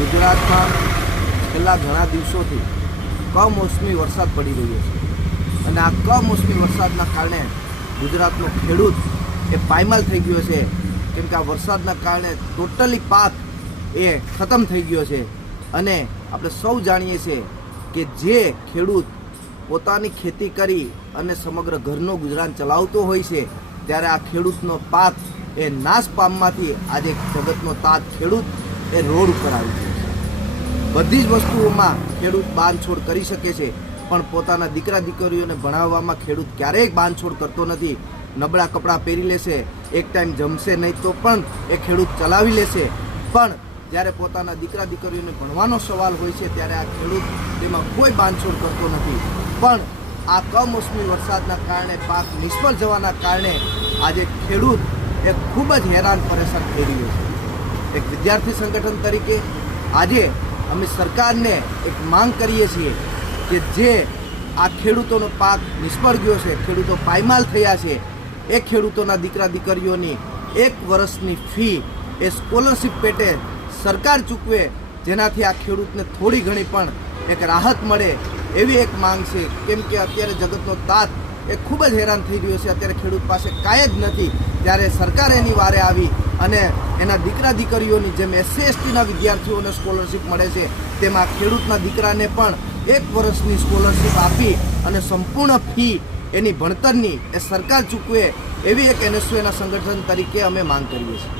ગુજરાતમાં છેલ્લા ઘણા દિવસોથી કમોસમી વરસાદ પડી રહ્યો છે અને આ કમોસમી વરસાદના કારણે ગુજરાતનો ખેડૂત એ પાયમાલ થઈ ગયો છે, કેમ કે આ વરસાદના કારણે ટોટલી પાક એ ખતમ થઈ ગયો છે. અને આપણે સૌ જાણીએ છીએ કે જે ખેડૂત પોતાની ખેતી કરી અને સમગ્ર ઘરનો ગુજરાન ચલાવતો હોય છે, ત્યારે આ ખેડૂતનો પાક એ નાશ પામવાથી આજે જગતનો તાત ખેડૂત એ રોડ ઉપર આવી ગયો છે. બધી જ વસ્તુઓમાં ખેડૂત બાંધછોડ કરી શકે છે, પણ પોતાના દીકરા દીકરીઓને ભણાવવામાં ખેડૂત ક્યારેય બાંધછોડ કરતો નથી. નબળા કપડાં પહેરી લેશે, એક ટાઈમ જમશે નહીં તો પણ એ ખેડૂત ચલાવી લેશે, પણ જ્યારે પોતાના દીકરા દીકરીઓને ભણવાનો સવાલ હોય છે ત્યારે આ ખેડૂત તેમાં કોઈ બાંધછોડ કરતો નથી. પણ આ કમોસમી વરસાદના કારણે પાક નિષ્ફળ જવાના કારણે આજે ખેડૂત એ ખૂબ જ હેરાન પરેશાન થઈ રહ્યો છે. એક વિદ્યાર્થી સંગઠન તરીકે આજે અમે સરકારને એક માંગ કરીએ છીએ કે જે આ ખેડૂતોનો પાક નિષ્ફળ ગયો છે, ખેડૂતો પાયમાલ થયા છે, એ ખેડૂતોના દીકરા દીકરીઓની 1 વર્ષની ફી એ સ્કોલરશીપ પેટે સરકાર ચૂકવે, જેનાથી આ ખેડૂતને થોડી ઘણી પણ એક રાહત મળે એવી એક માંગ છે. કેમ કે અત્યારે જગતનો તાત એ ખૂબ જ હેરાન થઈ રહ્યો છે. અત્યારે ખેડૂત પાસે કાંઈ જ નથી, ત્યારે સરકાર એની વારે આવી અને એના દીકરા દીકરીઓની જેમ SC/STના વિદ્યાર્થીઓને સ્કોલરશીપ મળે છે, તેમાં ખેડૂતના દીકરાને પણ 1 વર્ષની સ્કોલરશીપ આપી અને સંપૂર્ણ ફી એની ભણતરની એ સરકાર ચૂકવે એવી એક NSUના સંગઠન તરીકે અમે માંગ કરીએ છીએ.